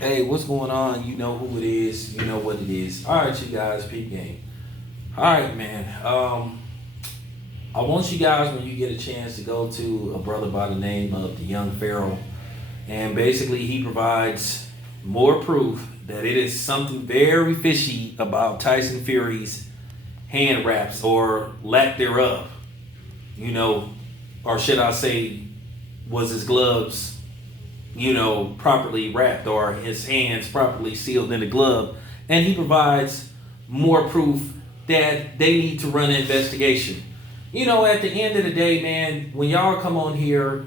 Hey, what's going on? You know who it is. You know what it is. All right, you guys, peep game. All right, man. I want you guys, when you get a chance, to go to a brother by the name of the Young Pharaoh, and basically he provides more proof that it is something very fishy about Tyson Fury's hand wraps or lack thereof. You know, or should I say, was his gloves properly wrapped or his hands properly sealed in the glove. And he provides more proof that they need to run an investigation. At the end of the day, man, when y'all come on here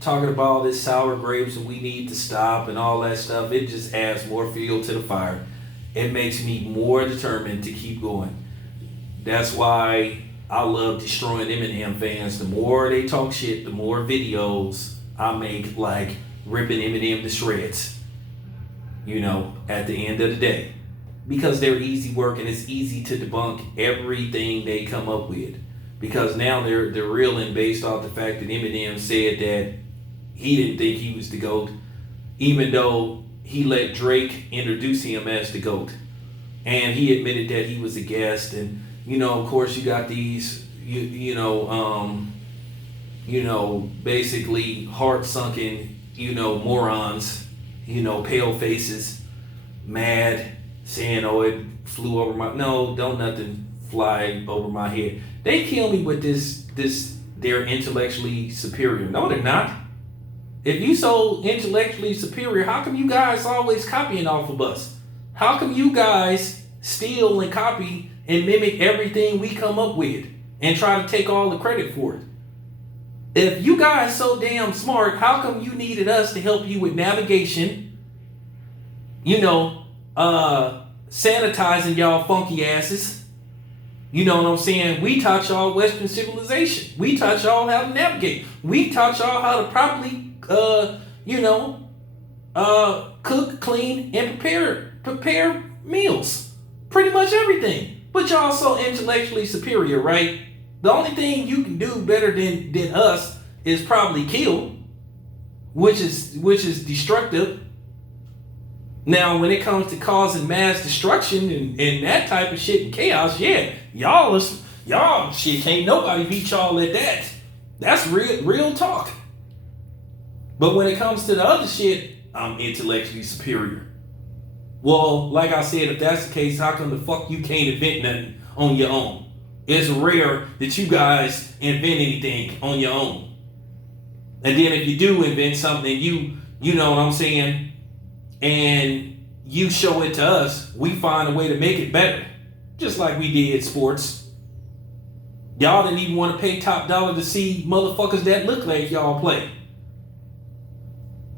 talking about all this sour grapes and we need to stop and all that stuff, it just adds more fuel to the fire. It makes me more determined to keep going. That's why I love destroying Eminem fans. The more they talk shit, the more videos I make, like ripping Eminem to shreds, at the end of the day. Because they're easy work and it's easy to debunk everything they come up with. Because now they're reeling based off the fact that Eminem said that he didn't think he was the GOAT, even though he let Drake introduce him as the GOAT. And he admitted that he was a guest. And, of course you got these, basically heart-sunken morons, pale faces, mad, saying, oh, it flew over my, no, don't nothing fly over my head. They kill me with they're intellectually superior. No, they're not. If you so intellectually superior, how come you guys always copying off of us? How come you guys steal and copy and mimic everything we come up with and try to take all the credit for it? If you guys so damn smart, how come you needed us to help you with navigation? Sanitizing y'all funky asses. You know what I'm saying? We taught y'all Western civilization. We taught y'all how to navigate. We taught y'all how to properly, cook, clean, and prepare meals. Pretty much everything. But y'all so intellectually superior, right? The only thing you can do better than us is probably kill, which is destructive. Now, when it comes to causing mass destruction and that type of shit and chaos, yeah, y'all shit, can't nobody beat y'all at that. That's real talk. But when it comes to the other shit, I'm intellectually superior. Well, like I said, if that's the case, how come the fuck you can't invent nothing on your own? It's rare that you guys invent anything on your own. And then if you do invent something, you know what I'm saying, and you show it to us, we find a way to make it better. Just like we did sports. Y'all didn't even want to pay top dollar to see motherfuckers that look like y'all play.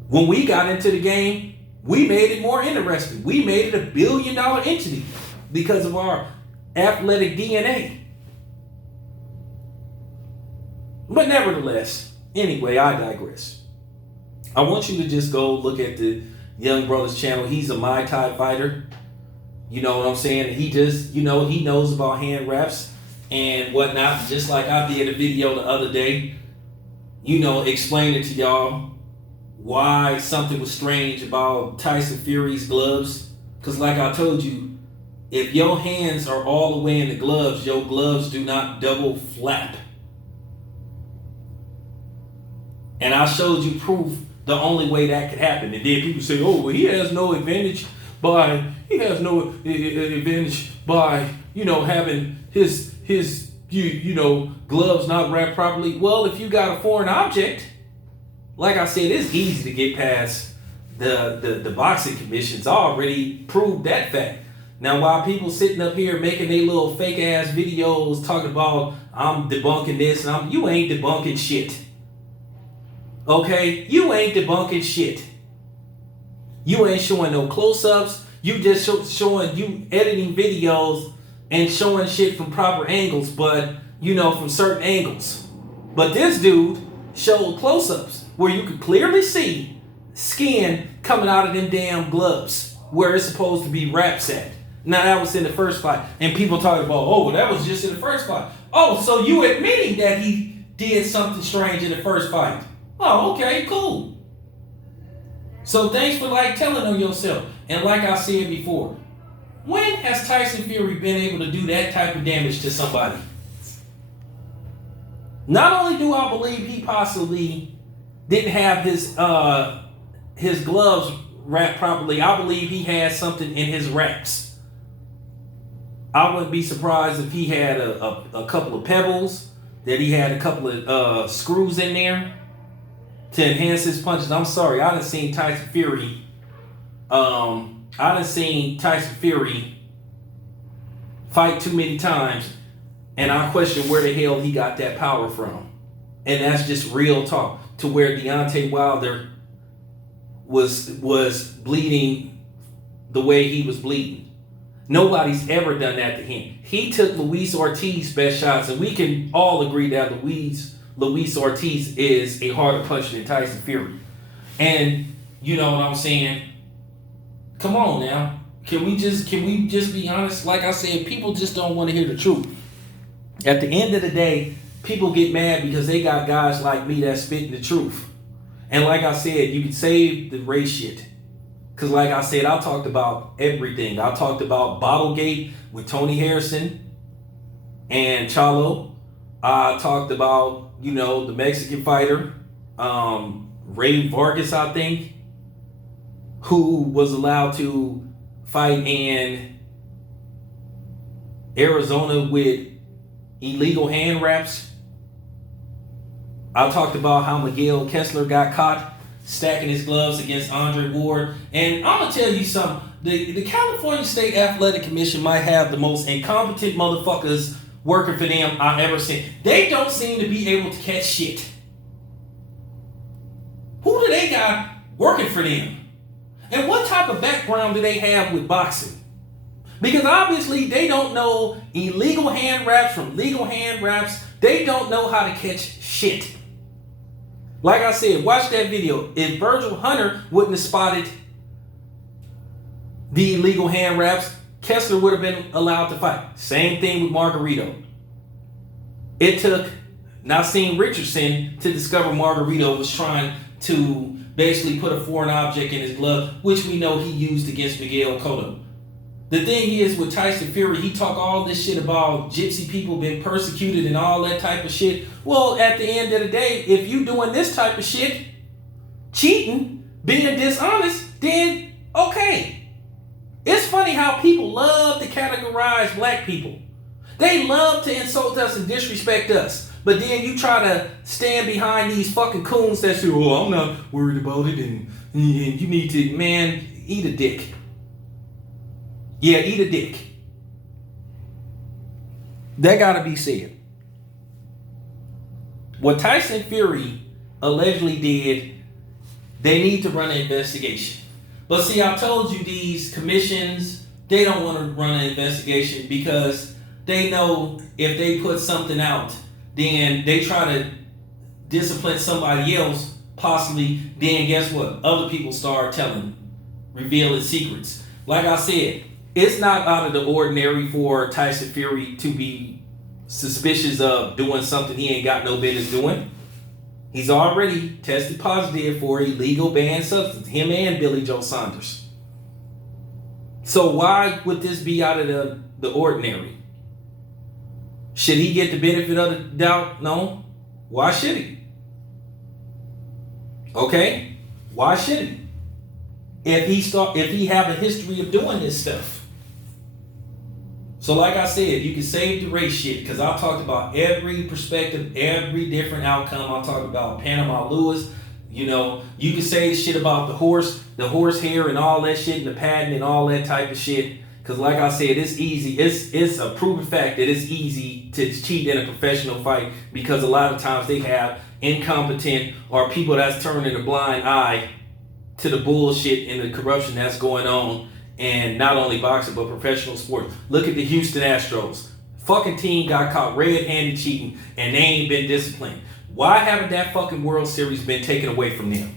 When we got into the game, we made it more interesting. We made it $1 billion entity because of our athletic DNA. But nevertheless, anyway, I digress. I want you to just go look at the Young Brother's channel. He's a Muay Thai fighter. You know what I'm saying? He just, he knows about hand wraps and whatnot. Just like I did a video the other day, explaining to y'all why something was strange about Tyson Fury's gloves. Because like I told you, if your hands are all the way in the gloves, your gloves do not double flap. And I showed you proof the only way that could happen. And then people say, oh, well, he has no advantage by having his gloves not wrapped properly. Well, if you got a foreign object, like I said, it's easy to get past the boxing commissions. I already proved that fact. Now, while people sitting up here making their little fake ass videos talking about I'm debunking this, and you ain't debunking shit. Okay, you ain't debunking shit. You ain't showing no close-ups. You just showing you editing videos and showing shit from proper angles, but from certain angles. But this dude showed close-ups where you could clearly see skin coming out of them damn gloves where it's supposed to be wraps at. Now that was in the first fight, and people talking about, oh, well, that was just in the first fight. Oh, so you admitting that he did something strange in the first fight? Oh, okay, cool. So thanks for like telling on yourself. And like I said before, when has Tyson Fury been able to do that type of damage to somebody? Not only do I believe he possibly didn't have his gloves wrapped properly, I believe he had something in his wraps. I wouldn't be surprised if he had a couple of pebbles, that he had a couple of screws in there to enhance his punches. I'm sorry, I done seen Tyson Fury. Fight too many times, and I question where the hell he got that power from. And that's just real talk. To where Deontay Wilder was bleeding the way he was bleeding. Nobody's ever done that to him. He took Luis Ortiz's best shots, and we can all agree that Luis Ortiz is a harder puncher than Tyson Fury. And you know what I'm saying? Come on now. Can we just be honest? Like I said, people just don't want to hear the truth. At the end of the day, people get mad because they got guys like me that spitting the truth. And like I said, you can save the race shit. Because like I said, I talked about everything. I talked about Bottlegate with Tony Harrison and Chalo. I talked about, the Mexican fighter, Ray Vargas, I think, who was allowed to fight in Arizona with illegal hand wraps. I talked about how Miguel Kessler got caught stacking his gloves against Andre Ward. And I'm going to tell you something. The California State Athletic Commission might have the most incompetent motherfuckers working for them I've ever seen. They don't seem to be able to catch shit. Who do they got working for them? And what type of background do they have with boxing? Because obviously they don't know illegal hand wraps from legal hand wraps. They don't know how to catch shit. Like I said, watch that video. If Virgil Hunter wouldn't have spotted the illegal hand wraps, Kessler would have been allowed to fight. Same thing with Margarito. It took Nassim Richardson to discover Margarito was trying to basically put a foreign object in his glove, which we know he used against Miguel Cotto. The thing is, with Tyson Fury, he talk all this shit about gypsy people being persecuted and all that type of shit. Well, at the end of the day, if you doing this type of shit, cheating, being dishonest, then okay. It's funny how people love to categorize black people. They love to insult us and disrespect us. But then you try to stand behind these fucking coons that say, oh, I'm not worried about it, and you need to, man, eat a dick. Yeah, eat a dick. That gotta be said. What Tyson Fury allegedly did, they need to run an investigation. But see, I told you these commissions, they don't want to run an investigation because they know if they put something out, then they try to discipline somebody else, possibly, then guess what? Other people start revealing secrets. Like I said, it's not out of the ordinary for Tyson Fury to be suspicious of doing something he ain't got no business doing. He's already tested positive for illegal banned substance, him and Billy Joe Saunders. So why would this be out of the ordinary? Should he get the benefit of the doubt? No. Why should he? Okay? Why should he? If he have a history of doing this stuff. So like I said, you can save the race shit because I talked about every perspective, every different outcome. I talked about Panama Lewis. You can say shit about the horse hair and all that shit and the patent and all that type of shit. Because like I said, it's easy. It's a proven fact that it's easy to cheat in a professional fight because a lot of times they have incompetent or people that's turning a blind eye to the bullshit and the corruption that's going on. And not only boxing, but professional sports. Look at the Houston Astros. Fucking team got caught red-handed cheating, and they ain't been disciplined. Why haven't that fucking World Series been taken away from them?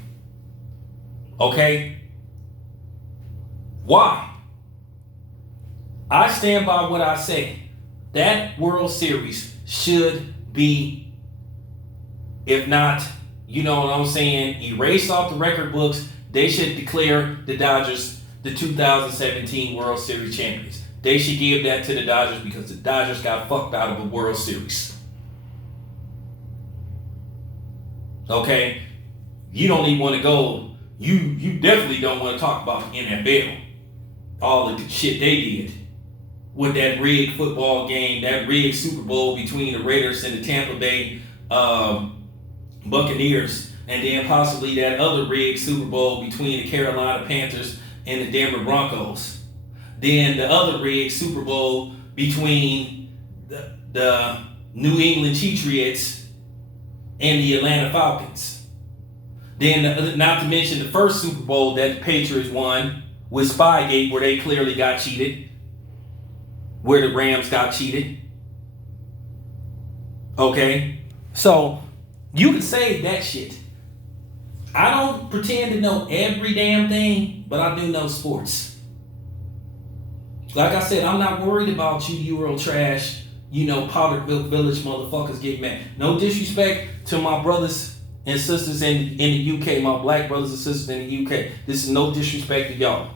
Okay? Why? I stand by what I say. That World Series should be, if not, you know what I'm saying, erased off the record books, they should declare the Dodgers the 2017 World Series champions. They should give that to the Dodgers because the Dodgers got fucked out of a World Series. Okay? You don't even want to go. You definitely don't want to talk about the NFL. All of the shit they did with that rigged football game, that rigged Super Bowl between the Raiders and the Tampa Bay Buccaneers, and then possibly that other rigged Super Bowl between the Carolina Panthers and the Denver Broncos. Then the other rigged Super Bowl between the New England Patriots and the Atlanta Falcons. Then, not to mention the first Super Bowl that the Patriots won with Spygate, where they clearly got cheated, where the Rams got cheated. Okay? So, you can say that shit. I don't pretend to know every damn thing, but I do know sports. Like I said, I'm not worried about you Euro trash, powdered milk village motherfuckers get mad. No disrespect to my brothers and sisters in the UK, my black brothers and sisters in the UK. This is no disrespect to y'all.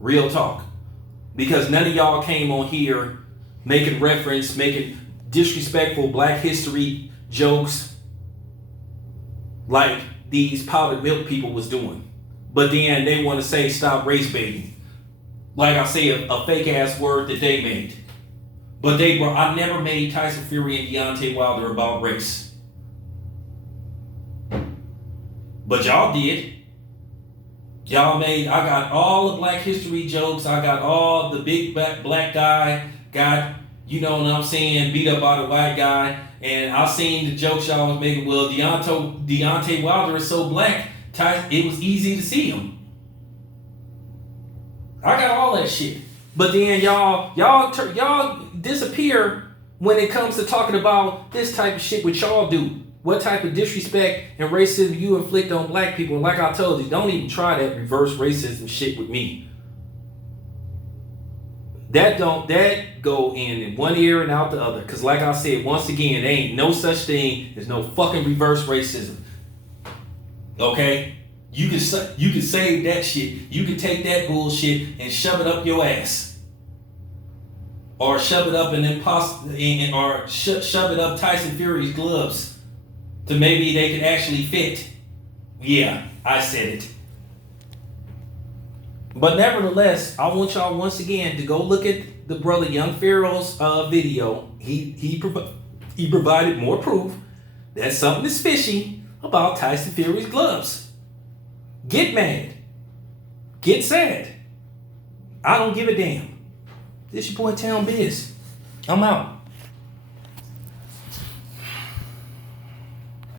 Real talk. Because none of y'all came on here making disrespectful black history jokes like these powdered milk people was doing. But then they want to say stop race baiting. Like I say, a fake ass word that they made. But I never made Tyson Fury and Deontay Wilder about race. But y'all did. I got all the black history jokes. I got all the big black guy got, you know what I'm saying, beat up by the white guy. And I seen the jokes y'all was making. Well, Deontay Wilder is so black, it was easy to see him. I got all that shit. But then y'all disappear when it comes to talking about this type of shit what y'all do. What type of disrespect and racism you inflict on black people. And like I told you, don't even try that reverse racism shit with me. That go in one ear and out the other. Cause like I said, once again, there ain't no such thing. There's no fucking reverse racism. Okay? You can save that shit. You can take that bullshit and shove it up your ass, or shove it up shove it up Tyson Fury's gloves, to maybe they can actually fit. Yeah, I said it. But nevertheless, I want y'all once again to go look at the brother Young Pharaoh's video. He provided more proof that something is fishy about Tyson Fury's gloves. Get mad. Get sad. I don't give a damn. This your boy Town Biz. I'm out.